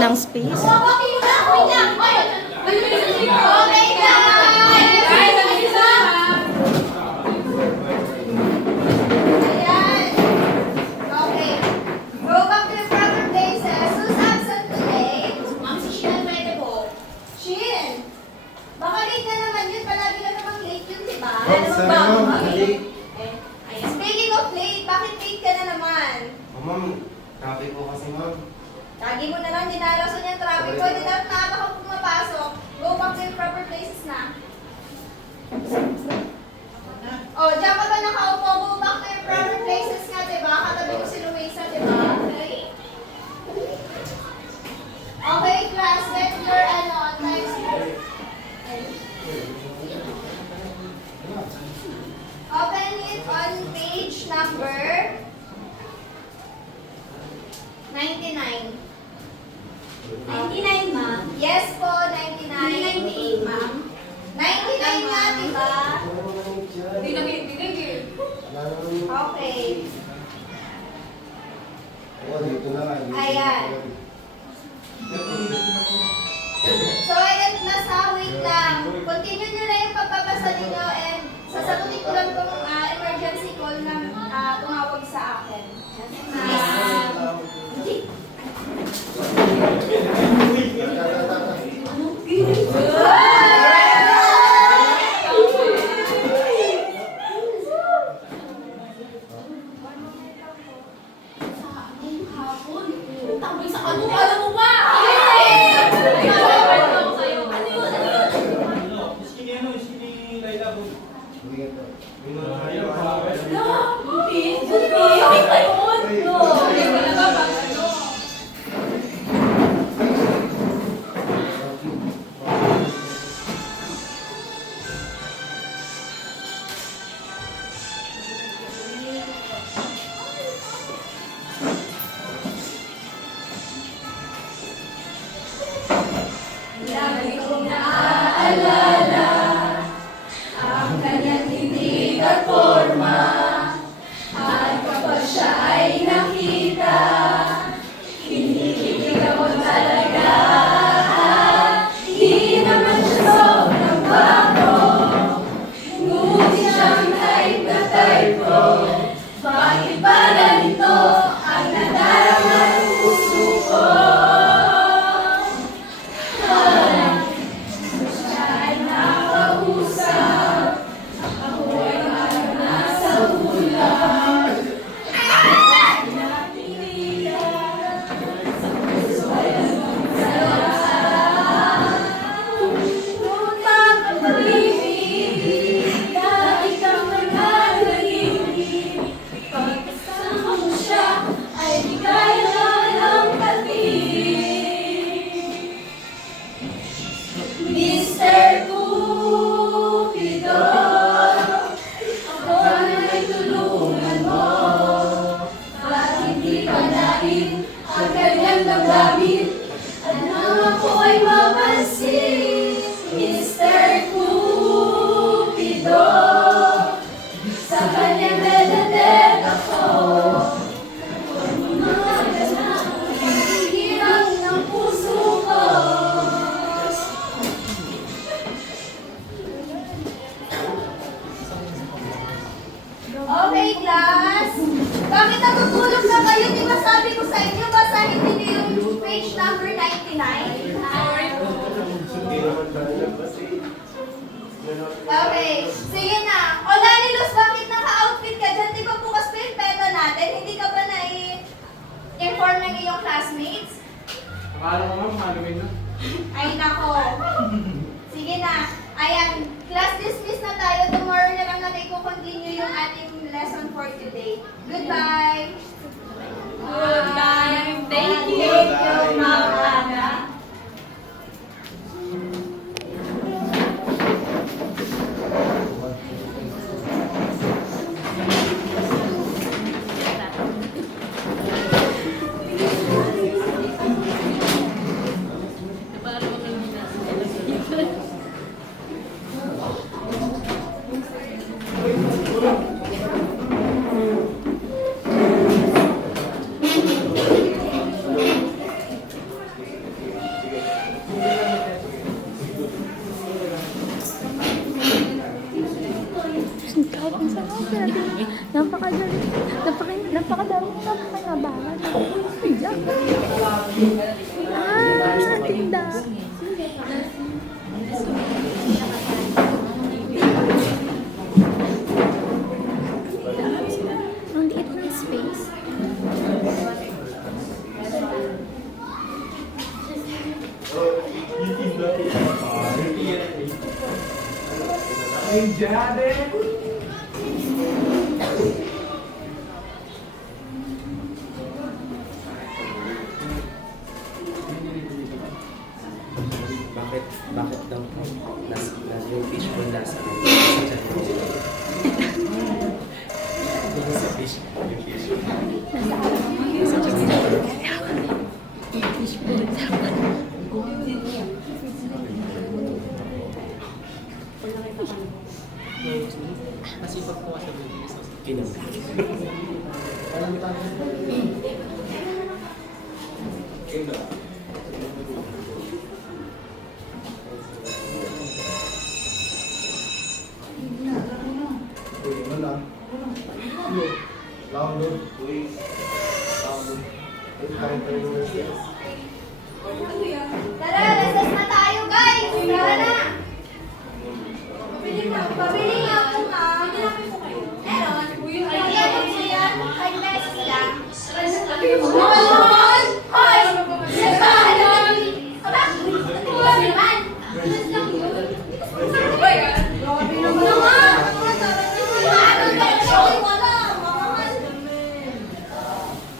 lang space. Okay lang. Okay guys! Ayan. Okay. Go back to your proper places. Who's absent today? Ma'am, si Shin pwede po. Shin! Baka late na naman yun. Palagi na naman late yun, diba? Speaking of late, bakit late ka na naman? Ma'am, traffic po kasi ma'am. Lagi mo na lang dinarason yung traffic ko. Hindi na maaga ka pumapasok. Go back to your proper places na. Oh, diyan ka ba nakaupo? Go back to your proper places nga, diba? Katabi ko si Luisa, diba? Okay? Okay, class. Get your times here. Open it on page number 99. 99, ma'am? Yes po, 99. 98, ma'am? 99 nga, diba? Hindi na pinipinigil. Okay. Ayan. So, ayan, nasa wait lang. Continue nyo na yung pagpapasa ninyo and sasagutin ko lang itong emergency call na tumawag sa akin. Okay, class. Bakit natutulog na kayo? Di ba sabi ko sa inyo, basahin niyo yung page number 99? Okay, sige na. O, Lanilos, bakit naka-outfit ka dyan? Di ba bukas pa yung peta natin? Hindi ka ba na-inform ng iyong classmates? Akala ko ma'am, Halloween na. Ay, nako. Sige na. Ayan, class dismiss na tayo. Tomorrow na lang natin i-continue yung ating lesson for today. Goodbye! Goodbye. Thank you. Thank you, Ma'am Ana. napakadami na napakalabahan. Pizza. Tinda. Ang liit ng space. Ay, Jade! Bakit daw po yung fishbowl nasa sa fish, yung fishbowl. Nasa Fishbowl. Masipag po sa business. Kinang. Tara, recess na tayo guys! Tara na! Pabili nga po ma'am. Meron. Magkano po yan? 5 pesos lang. Hoy! Hoy! Ano? Aba! Ano ba naman? Grabe naman! Ano ba? Wala! Mamahal!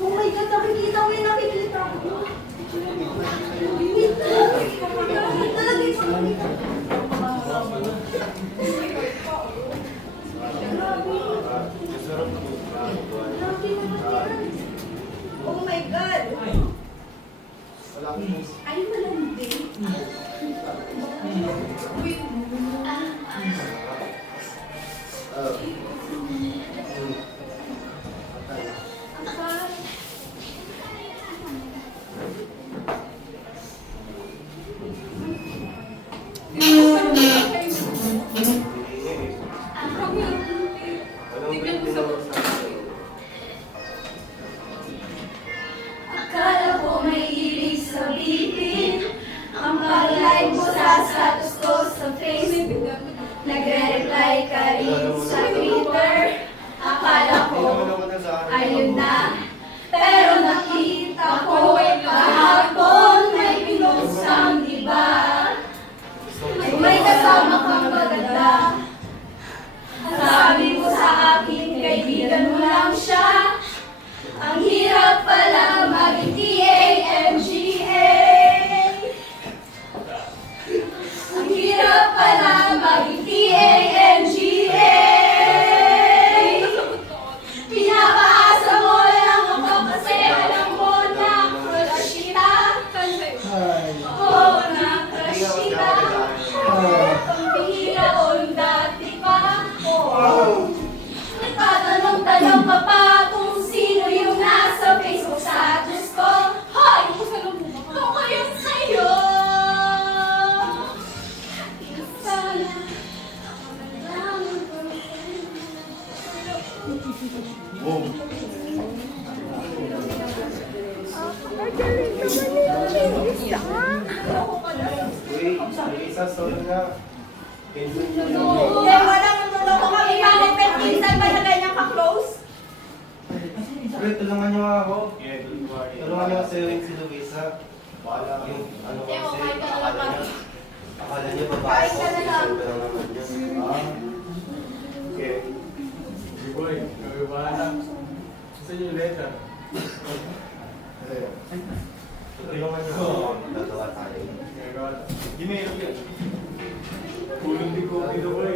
Oh my God! Nakikita ko yung nakikita ko. Oh my God! Ay, malandi. Akala ko may ibig sabihin ang pag-like mo sa status ko sa Facebook. Nagre-reply ka rin sa Twitter. Akala ko ayun na. Pero nakita ko kahapon may pinuksang iba. May kasama kang maganda. Sabi mo sa akin, kaibigan mo lang siya. Ang hirap pala maging TAMGA. Ang hirap pala maging TAMGA. Pinapaasa mo lang ako kasi alam mo na crush kita. Oo, na crush kita. Pambihira o dati pa. Oo. Nagtatanong-tanong ka pa kung sino yung nasa Facebook status ko. Hoy! Kung ko yung sa'yo. Sana Ang galing naman yung isa. Isa, sorry na. Hindi, walang nuloko kami. Bakit may pinsan ba na ganyan ka-close? Uy, tulungan niyo nga ako. Tulungan niyo kasi yung si Luisa. Yung ano ko kasi, akala niya babae ko. Pinsan ko lang naman niya. Okay. Boy, kami bahala. Gusto niyo yung letter? Tulungan niyo ako. Tatawa tayo. Gagawa. Gimero yan. Kulong di ko dito, boy.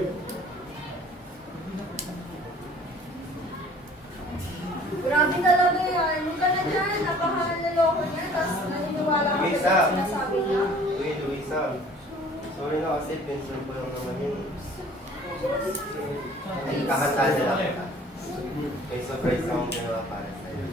Grabe talaga yan. Huwag ka na dyan. Napakaloloko niya. Tapos naniniwala ka Luisa. sa sinasabi niya. Uy, Luisa. Sorry na kasi pencil ko lang naman yun. Kakanta niya lang kita. May surprise akong ginawa para sa'yo.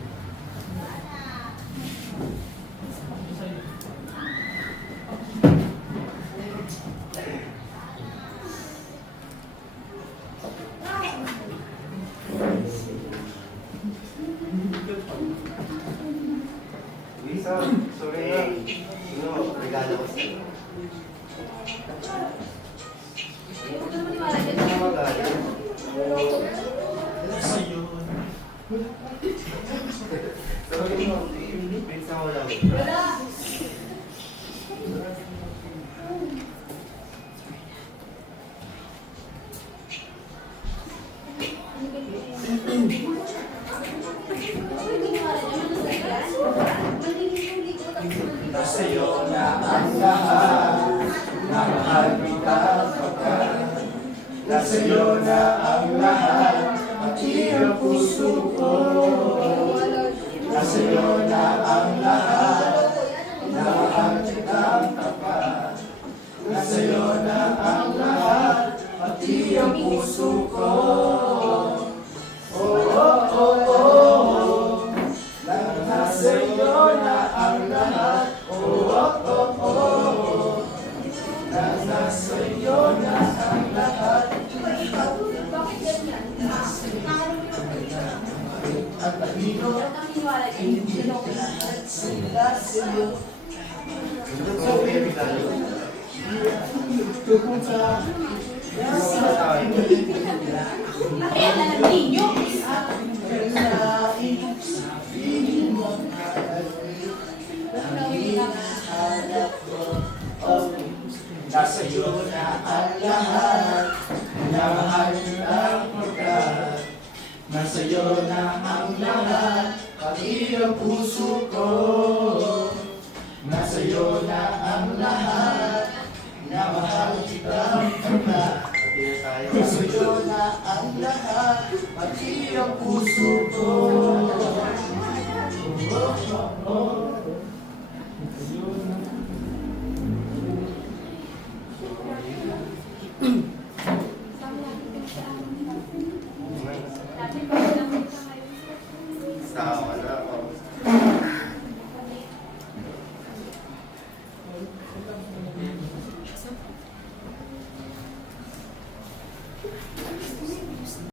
Luisa, sorry na. Regalo ko sa'yo. Huwag ka naman maniwala dyan. Ano magalit? Sorry mo. Pinsan ko lang. Wala. Sa'yo na ang lahat, na mahal kita pagkat. Nasa'yo na ang lahat, pati ang puso ko. Nasa'yo na ang lahat, na mahal kita tapat. Nasa'yo na ang lahat, pati ang puso ko. Oh, oh, oh, oh. Nasa'yo na ang lahat. Oh, oh, oh, oh. Nasa'yo na ang lahat. Bakit ganyan? At talino, Ba't ang maniwala dyan? sila sa'yo. So, regalo. Tukong sa Ayan na ng ninyo. Nasa'yo na ang lahat, minamahal ang pagkat. Nasa'yo na ang lahat, pati ang puso ko. Nasa'yo na ang lahat, minamahal kita pagkat. Nasa'yo na ang lahat, pati ang puso ko.